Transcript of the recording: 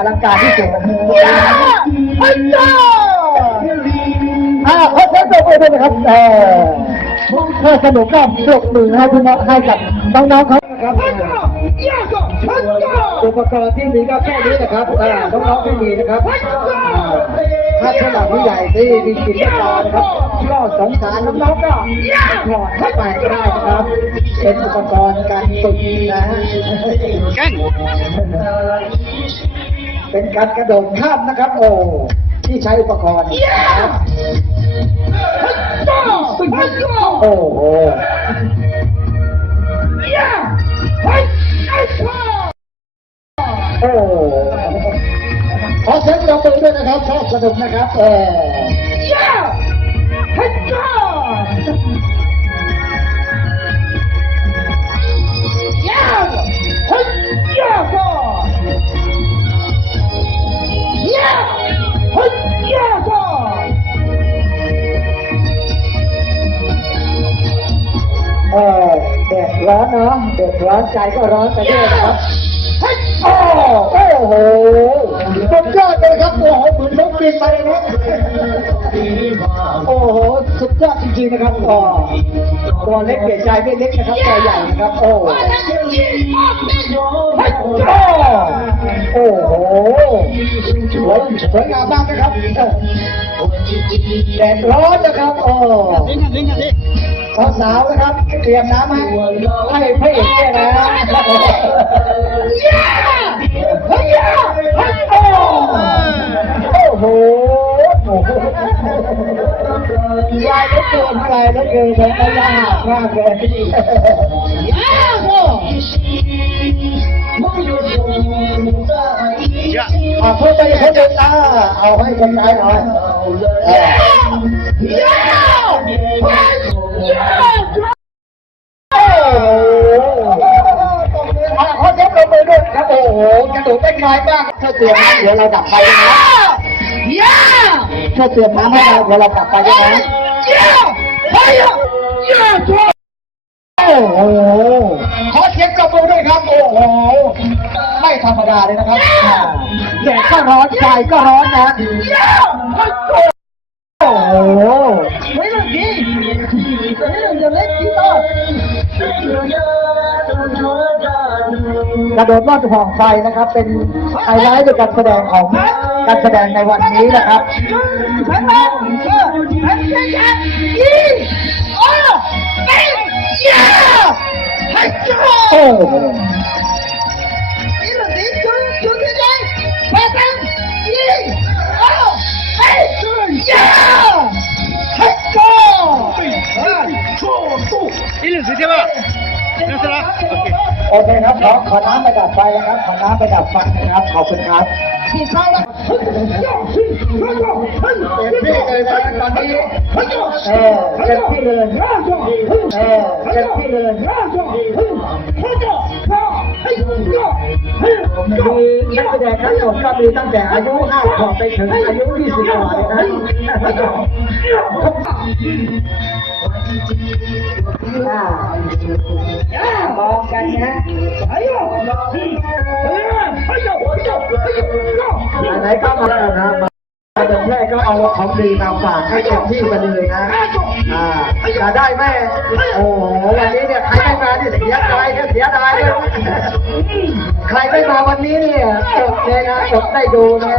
อลังการที่สุดพระเจ้าขอเสียงปรบมือด้วยนะครับเพื่อสนุกก็ปรบมือให้พี่น้องให้กับน้องๆเขาครับอุปกรณ์ที่มีก็แค่นี้นะครับน้องๆที่มีนะครับถ้าสำหรับผู้ใหญ่ที่มีกิจกรรมนะครับก็สงสารน้องๆก็ถอดเข้าไปได้นะครับเป็นอุปกรณ์การฝึกนะเป็นการกระโดดข้ามนะครับโอ้ที่ใช้อุปกรณ์นะครับโอ้โหโอ้ขอเสียงปรบมือด้วยนะครับชอบสนุกนะครับแดดร้อนเนาะแดดร้อนใจก็ร้อนไปด้วยนะครับโอ้โหสุดยอดเลยครับโอ้โหเหมือนนกบินไปเลยนะโอ้โหสุดยอดจริงๆนะครับตัวเล็กเปลี่ยนใจไม่เล็กนะครับตัวใหญ่นะครับโอ้โหสวยงามมากนะครับแดดร้อนนะครับสาวๆนะครับเตรียมน้ำให้พระเอกเนี่ยนะโอ้โหยายแล้วเกินไปแล้วเกินไปแล้วยากมากเลยพูดไปพูดไปเอาให้คนใจหน่อยเขาเช็ดลงมือด้วยครับโอ้โหกระโดดได้ง่ายมากถ้าเตรียมน้ำเดี๋ยวเราดับไฟนะถ้าเตรียมน้ำให้เราเดี๋ยวเราดับไฟนะโอ้โหขอเช็ดลงมือด้วยครับโอ้โหไม่ธรรมดาเลยนะครับแดดก็ร้อนใจก็ร้อนนะโอ้โหกระโดดลอดห่วงไฟนะครับเป็นไฮไลท์ในการแสดงของการแสดงในวันนี้นะครับโอ้โหโอเคครับขอน้ำไปดับไฟนะครับขอน้ำไปดับไฟนะครับขอบคุณครับเต็มที่เลยนะตอนนี้เต็มที่เลยเต็มที่เลยมีนักแสดงทั้งหมดก็มีตั้งแต่อายุ5 ขวบไปถึงอายุ20 กว่าเลยนะมองกันนะไหนก็มาแล้วนะมาเป็นแม่ก็เอาของดีมาฝากให้เต็มที่ไปเลยนะจะได้แม่โอ้โหวันนี้เนี่ยใครไม่มาเนี่ยเสียดายเลยใครไม่มาวันนี้เนี่ยจบเลยนะจบได้ดูนะ